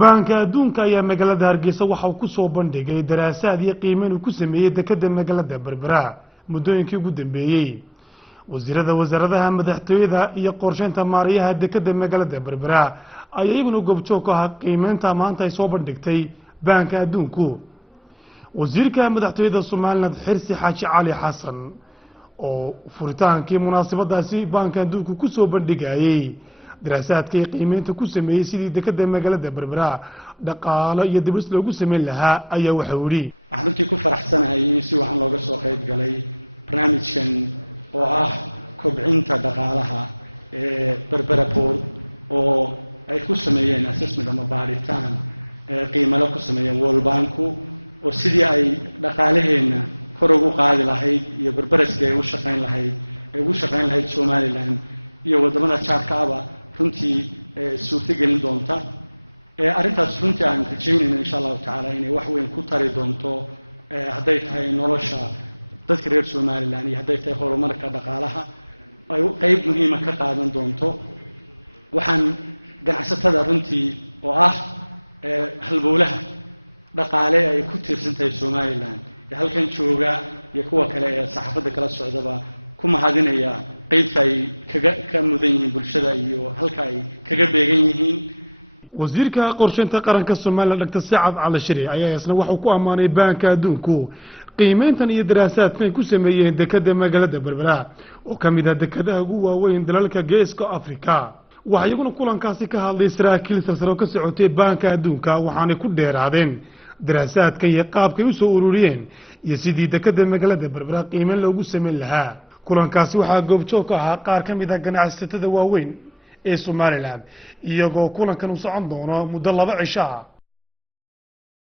baanka adduunka ayaa magaalada Hargeysa waxa uu ku soo bandhigay daraasaad iyo qiimeyn uu ku sameeyay dekedda magaalada Berbera muddooyinkii ugu dambeeyay. wasiirada wasaaradaha madaxtooyada iyo qorsheynta maariyaha dekedda magaalada Berbera ayaa iyaguna goobjoog ka ah qiimeynta maanta ay soo bandhigtay baanka adduunku. wasiirka madaxtooyada Soomaaliland Xirsi Xaaji Cali Xasan oo furitaankii munaasabadaasi baanka adduunku ku soo bandhigayay daraasaadkii qiimeynta ku sameeyay sidii dekedda magaalada Berbera dhaqaale iyo dibis loogu sameyn lahaa ayaa waxa uu yiri waxaan runtii ku faraxsanahay in si wacan looga soo qayb galay barnaamijkan oo ah kobcinta dhaqaalaha Berbera Port oo ay ku sameeyeen assessment ama baaritaan qiimalo ku sameeyeen World Bank oo sidii ay dhaqaalaheena kor ugu qaadi lahayd iyo Berbera sidii ay ugu shaqayn lahayd Somaliland iyo wadamada jaarkaaba runtii suurtagelin doonta arrintaas runtii aan rajaynayno insha Allah taala inay wax weyn ku tari doonto hadday tahay nolosha dadka reer Somaliland iyo hadday tahay horumarka dhaqaalaha ay qayb muhiim ah ka qaadan doonto waxaan ganacsatada runtii oo ah halbowlaha dhaqaale ay ku tiirsantahay Somaliland halkan jooga iyo kuwa kale ee saxaafadda kala socdaba ku mahadinaya qaybta ay ka mudan yihiin bulshada iyo halka ay kaga beegan yihiin. wasiirka qorsheynta qaranka Soomaaliland Dr. Saacad Cali Shiri ayaa isna waxa uu ku amaanay baanka adduunku qiimeyntan iyo daraasaadkan ay ku sameeyeen dekedda magaalada Berbera oo kamid ah dekedaha ugu waaweyn dalalka Geeska Afrika. waxa iyaguna kulankaasi ka hadlay saraakiil silsilo ka socotay baanka adduunka waxaana ku dheeraadeen daraasaadka iyo qaabkay u soo ururiyeen iyo sidii dekedda magaalada Berbera qiimeyn loogu sameyn lahaa. kulankaasi waxaa goobjoog ka ahaa qaar ka mid ah ganacsatada waaweyn ee Somaliland iyagoo kulankan u socon doono muddo 2 cisho ah.